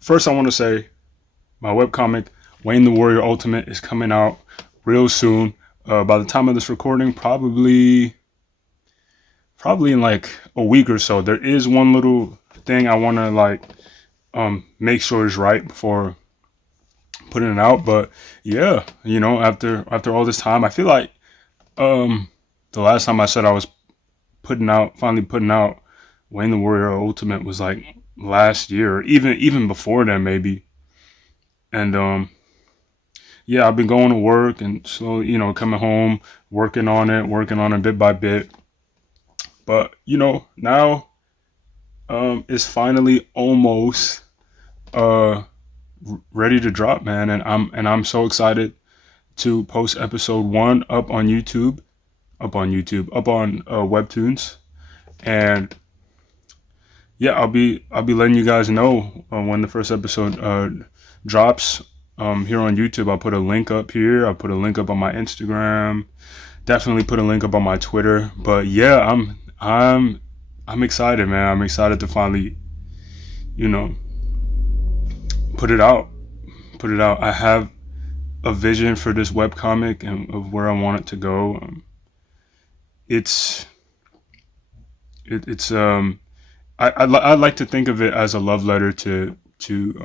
First, I want to say my webcomic, Wayne the Warrior Ultimate, is coming out real soon. By the time of this recording, probably in like a week or so. There is one little thing I want to make sure is right before putting it out. But yeah, after all this time, I feel like the last time I said I was finally putting out Wayne the Warrior Ultimate was like last year, even before then maybe. And yeah, I've been going to work and slowly, coming home, working on it bit by bit. But now it's finally almost uh ready to drop, man, and I'm so excited to post episode 1 up on Webtoons. And yeah, I'll be letting you guys know when the first episode drops here on YouTube. I'll put a link up here. I'll put a link up on my Instagram. Definitely put a link up on my Twitter. But yeah, I'm excited, man. I'm excited to finally, you know, put it out. Put it out. I have a vision for this webcomic and of where I want it to go. It's it's I like to think of it as a love letter to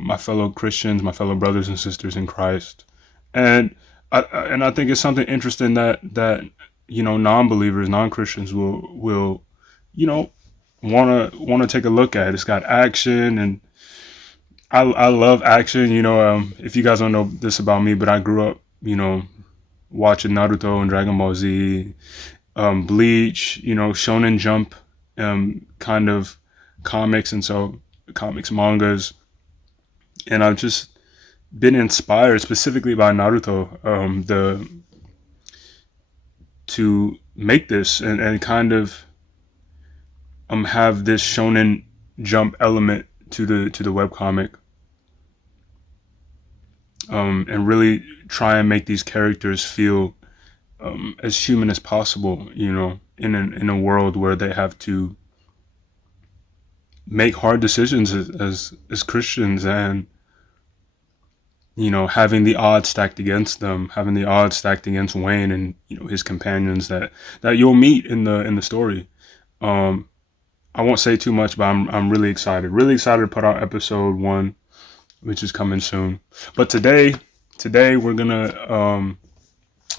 my fellow Christians, my fellow brothers and sisters in Christ, and I think it's something interesting that non-believers, non-Christians will you know want to take a look at. It's got action, and I love action. If you guys don't know this about me, but I grew up watching Naruto and Dragon Ball Z, Bleach, Shonen Jump, kind of comics, and so comics, mangas, and I've just been inspired specifically by Naruto, the to make this and kind of have this Shonen Jump element to the webcomic, and really try and make these characters feel as human as possible. In a world where they have to make hard decisions as Christians, and having the odds stacked against them, having the odds stacked against Wayne and his companions that you'll meet in the story. I won't say too much, but I'm really excited to put out episode 1, which is coming soon. But today we're gonna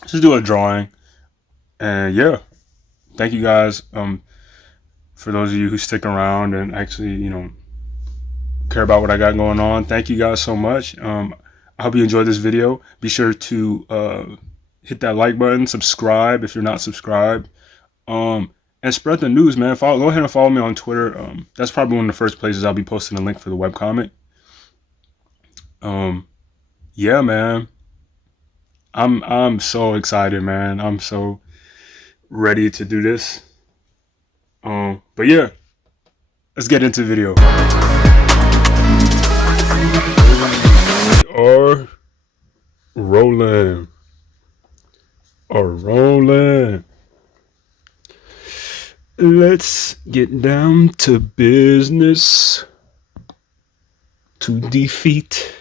just do a drawing, and yeah, thank you guys for those of you who stick around and actually care about what I got going on. Thank you guys so much. I hope you enjoyed this video. Be sure to hit that like button, subscribe if you're not subscribed, and spread the news, man. Go ahead and follow me on Twitter. That's probably one of the first places I'll be posting a link for the webcomic. Yeah, man. I'm so excited, man. I'm so ready to do this. But yeah, let's get into the video. We are rolling. Let's get down to business to defeat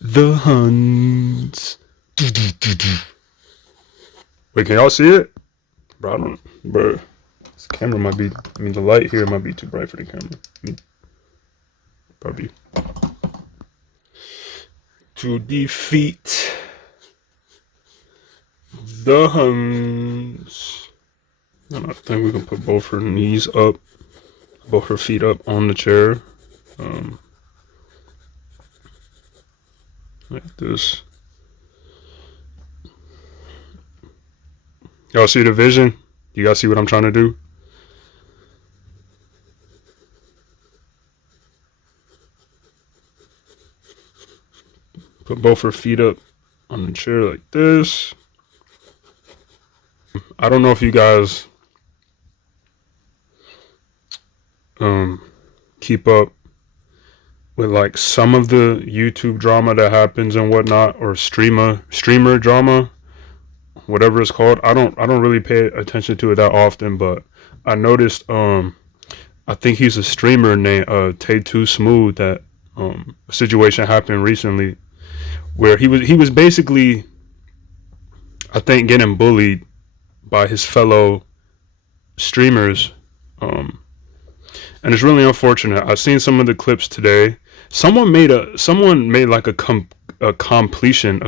the Huns. Wait, can y'all see it? Bro, this camera might be, the light here might be too bright for the camera. Probably. To defeat the Huns. And I think we can put both her knees up, both her feet up on the chair. Like this. Y'all see the vision? You guys see what I'm trying to do? Put both her feet up on the chair like this. I don't know if you guys keep up with like some of the YouTube drama that happens and whatnot, or streamer drama, whatever it's called. I don't really pay attention to it that often, but I noticed I think he's a streamer named Tay Too Smooth. That a situation happened recently where he was basically, I think, getting bullied by his fellow streamers. Um, and it's really unfortunate. I've seen some of the clips today. Someone made like a completion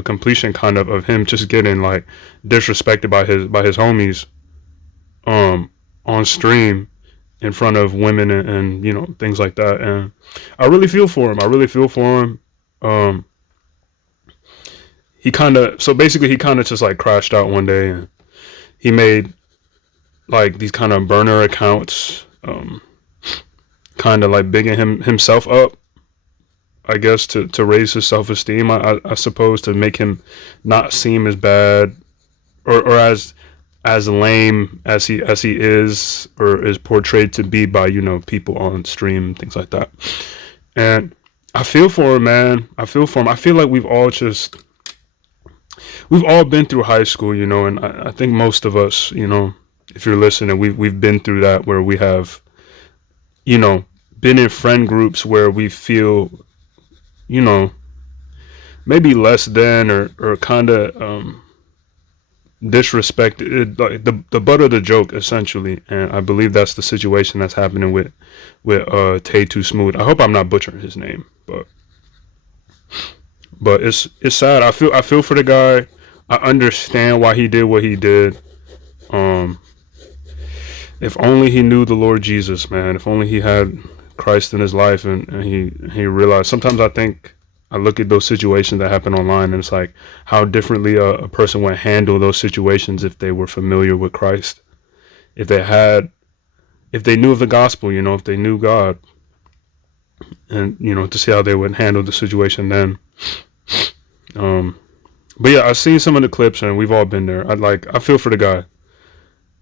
kind of him just getting like disrespected by his homies um on stream in front of women and things like that. And I really feel for him. I really feel for him. Um, he kind of so basically he kind of just like crashed out one day and he made like these kind of burner accounts, kind of like bigging himself up, I guess, to raise his self esteem. I suppose, to make him not seem as bad or as lame as he is or is portrayed to be by people on stream, things like that. And I feel for him, man. I feel for him. I feel like we've all been through high school, and I think most of us, if you're listening, we've been through that, where we have, you know, been in friend groups where we feel, you know, maybe less than or kind of disrespected, like the butt of the joke, essentially. And I believe that's the situation that's happening with Tay Too Smooth. I hope I'm not butchering his name, but it's sad. I feel for the guy. I understand why he did what he did. Um, if only he knew the Lord Jesus, man. If only he had Christ in his life, and he realized. Sometimes I think I look at those situations that happen online, and it's like how differently a person would handle those situations if they were familiar with Christ, if they knew of the gospel, if they knew God, and to see how they would handle the situation then. Um, but yeah, I've seen some of the clips, and we've all been there. I feel for the guy.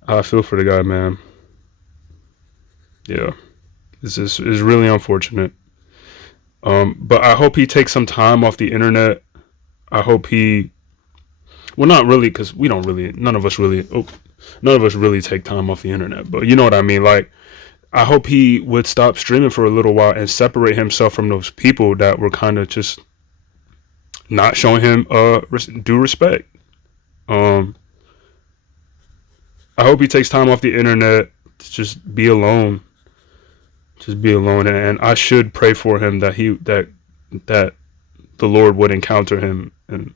I feel for the guy, man. Yeah, it's really unfortunate. But I hope he takes some time off the internet. I hope he, well, not really, because we don't really, none of us really take time off the internet. But you know what I mean. Like, I hope he would stop streaming for a little while and separate himself from those people that were kind of just not showing him due respect. Um, I hope he takes time off the internet to just be alone, and I should pray for him that the Lord would encounter him. And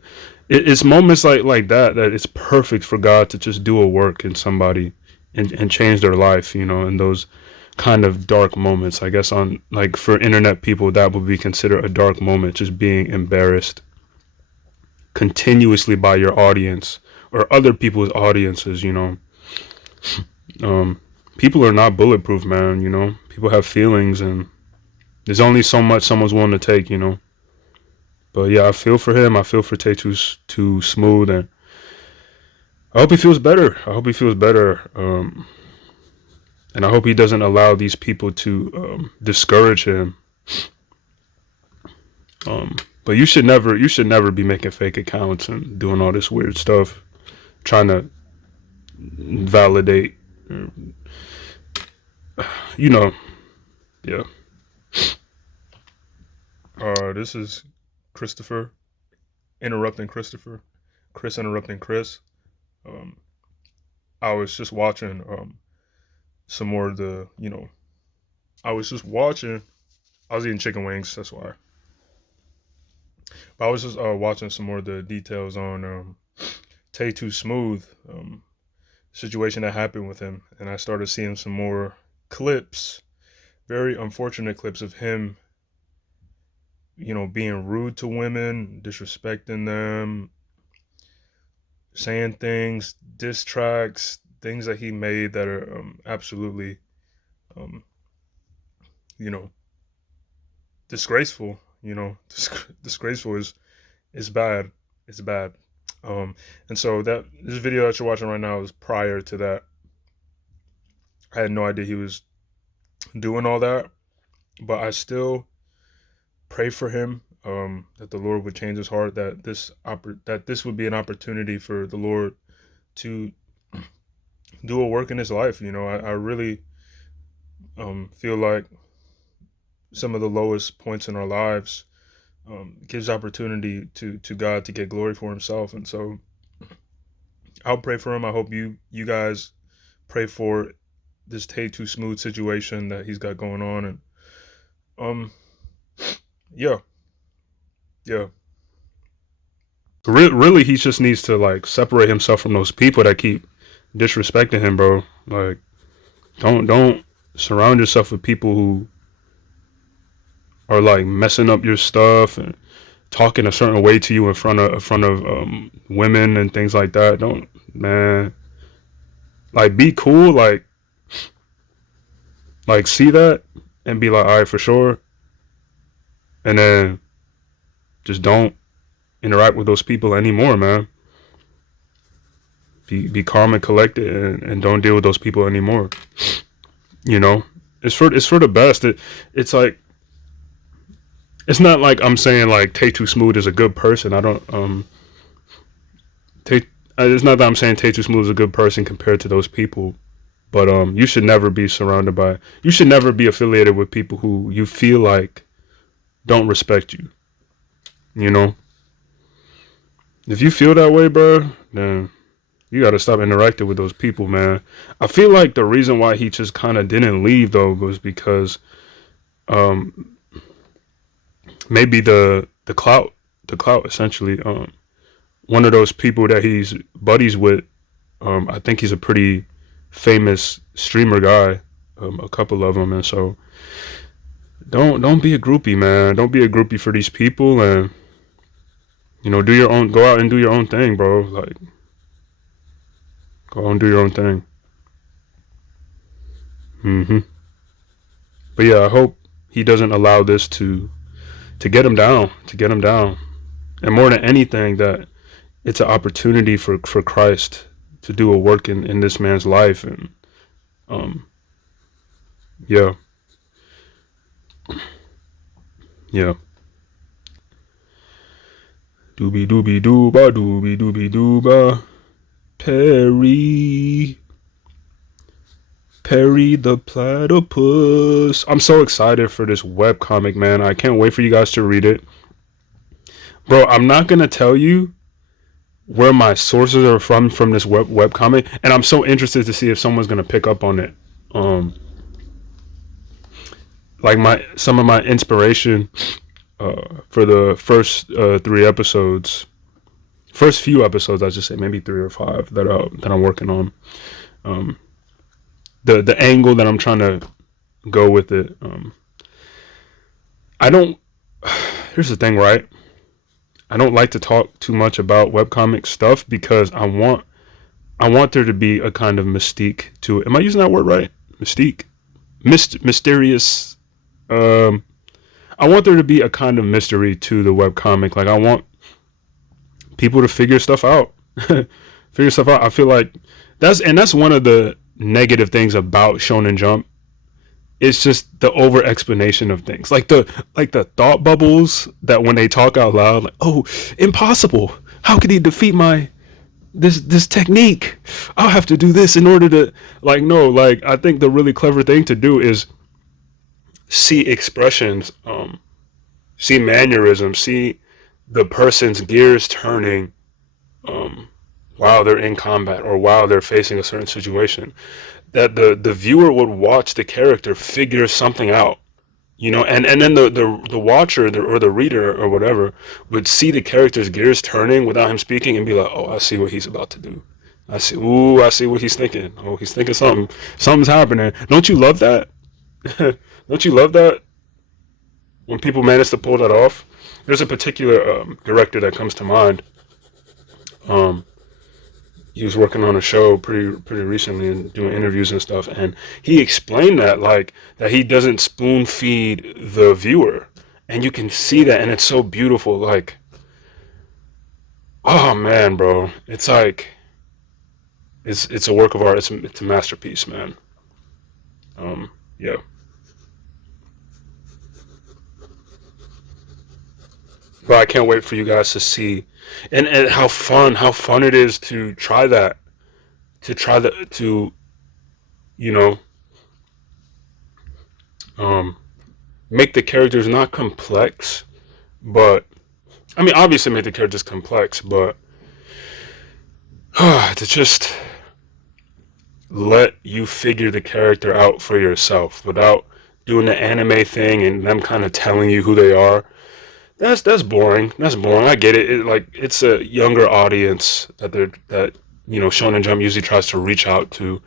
it's moments like that it's perfect for God to just do a work in somebody and change their life. In those kind of dark moments, I guess, on like for internet people, that would be considered a dark moment, just being embarrassed continuously by your audience or other people's audiences. Um, People are not bulletproof, man. People have feelings, and there's only so much someone's willing to take. But yeah, I feel for him. I feel for Tay Too Smooth, and I hope he feels better. And I hope he doesn't allow these people to discourage him. But you should never be making fake accounts and doing all this weird stuff, trying to validate. You know, yeah. This is Christopher interrupting Christopher. Chris interrupting Chris. Um, I was just watching some more of the. I was just watching. I was eating chicken wings. That's why. But I was just watching some more of the details on Tay Too Smooth, situation that happened with him, and I started seeing some more clips, very unfortunate clips of him, being rude to women, disrespecting them, saying things, diss tracks, things that he made that are absolutely, um, you know, disgraceful. Disgraceful is bad. It's bad. And so that this video that you're watching right now is prior to that. I had no idea he was doing all that, but I still pray for him, that the Lord would change his heart, that this would be an opportunity for the Lord to do a work in his life. I really feel like some of the lowest points in our lives, gives opportunity to God to get glory for Himself. And so I'll pray for him. I hope you guys pray for this Tay Too Smooth situation that he's got going on. And um yeah, yeah. Really, he just needs to like separate himself from those people that keep disrespecting him, bro. Like, don't surround yourself with people who are like messing up your stuff and talking a certain way to you in front of women and things like that. Don't, man. Like, be cool. Like see that and be like, all right, for sure. And then just don't interact with those people anymore, man. Be calm and collected, and don't deal with those people anymore. You know, it's for the best. It's like, it's not like I'm saying like Tay Too Smooth is a good person. I don't Tay. It's not that I'm saying Tay Too Smooth is a good person compared to those people, but you should never be surrounded by. You should never be affiliated with people who you feel like don't respect you. You know, if you feel that way, bro, then you gotta stop interacting with those people, man. I feel like the reason why he just kind of didn't leave though was because um maybe the clout essentially. One of those people that he's buddies with, I think he's a pretty famous streamer guy, a couple of them. And so don't be a groupie, man. Don't be a groupie for these people. And do your own, go out and do your own thing, bro. Like, go out and do your own thing. But yeah, I hope he doesn't allow this to get him down, and more than anything, that it's an opportunity for Christ to do a work in this man's life. And um yeah, yeah. Doobie doobie dooba, doobie doobie dooba. Perry the Platypus. I'm so excited for this webcomic, man. I can't wait for you guys to read it. Bro, I'm not gonna tell you where my sources are from this webcomic, and I'm so interested to see if someone's gonna pick up on it. Um, like some of my inspiration for the first first few episodes, I just say maybe 3 or 5 that I'm working on. Um, the angle that I'm trying to go with it. I don't. Here's the thing, right? I don't like to talk too much about webcomic stuff because I want there to be a kind of mystique to it. Am I using that word right? Mystique, mysterious. I want there to be a kind of mystery to the webcomic. Like, I want people to figure stuff out. I feel like that's one of the negative things about Shonen Jump. It's just the over explanation of things, like the thought bubbles that when they talk out loud, like, oh, impossible, how could he defeat my this technique, I'll have to do this in order to, like, no, like, I think the really clever thing to do is see expressions, see mannerisms, see the person's gears turning, um while they're in combat or while they're facing a certain situation, that the viewer would watch the character figure something out, and then the watcher, or the reader or whatever, would see the character's gears turning without him speaking and be like, oh, I see what he's about to do. I see what he's thinking. Oh, he's thinking something's happening. Don't you love that? Don't you love that when people manage to pull that off? There's a particular director that comes to mind. Um, he was working on a show pretty recently and doing interviews and stuff, and he explained that, like, that he doesn't spoon feed the viewer, and you can see that, and it's so beautiful. Like, oh man, bro, it's like it's a work of art. It's a masterpiece, man. Yeah. But I can't wait for you guys to see, and how fun it is to try to, you know Um, make the characters not complex, but I mean, obviously make the characters complex, but to just let you figure the character out for yourself without doing the anime thing and them kind of telling you who they are. That's boring. That's boring. I get it. It's a younger audience that Shonen Jump usually tries to reach out to,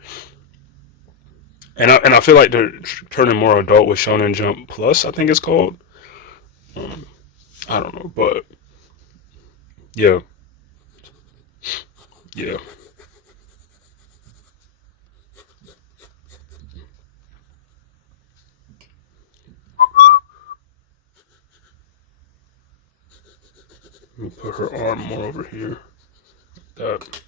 and I feel like they're turning more adult with Shonen Jump Plus. I think it's called. Um, I don't know, but yeah, yeah. Let me put her arm more over here. That.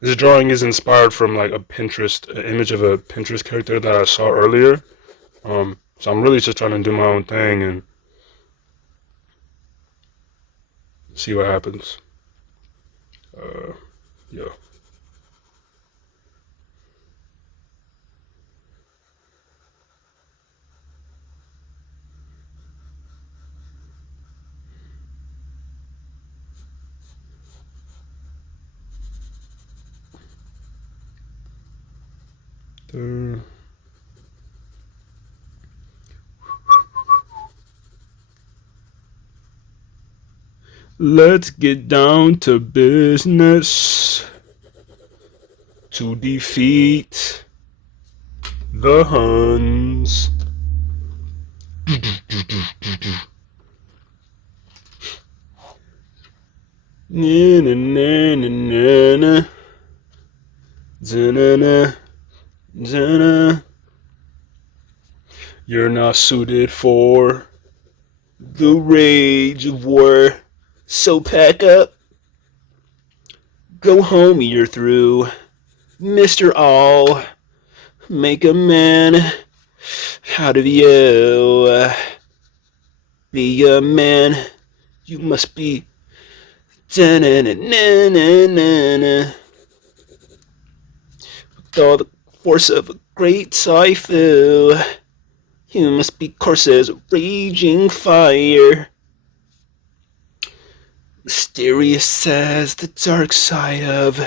This drawing is inspired from like a Pinterest an image of a Pinterest character that I saw earlier. So I'm really just trying to do my own thing and see what happens. Uh, yeah. Uh, Let's get down to business to defeat the Huns. Na na na na na na. Zanana, zana. You're not suited for the rage of war. So pack up, go home, you're through. Mr. All, make a man out of you. Be a man, you must be. Da-na-na-na-na-na. With all the force of a great Saifu, you must be coarse as a raging fire. Mysterious as the dark side of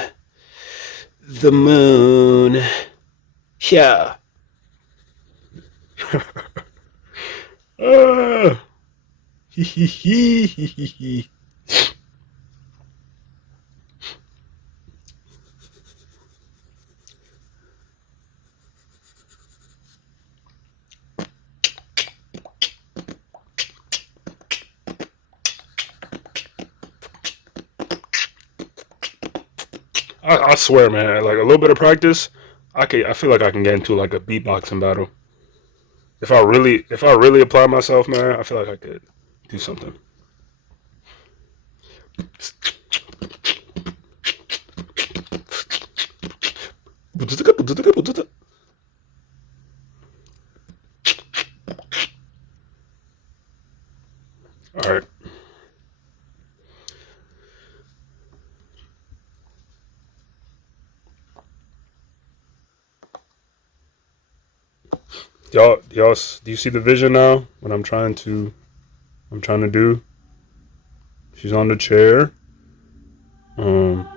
the moon. Yeah. Ah. I swear, man, like a little bit of practice, I feel like I can get into like a beatboxing battle. If I really apply myself, man, I feel like I could do something. All right, y'all, do you see the vision now? What I'm trying to do. She's on the chair. Um,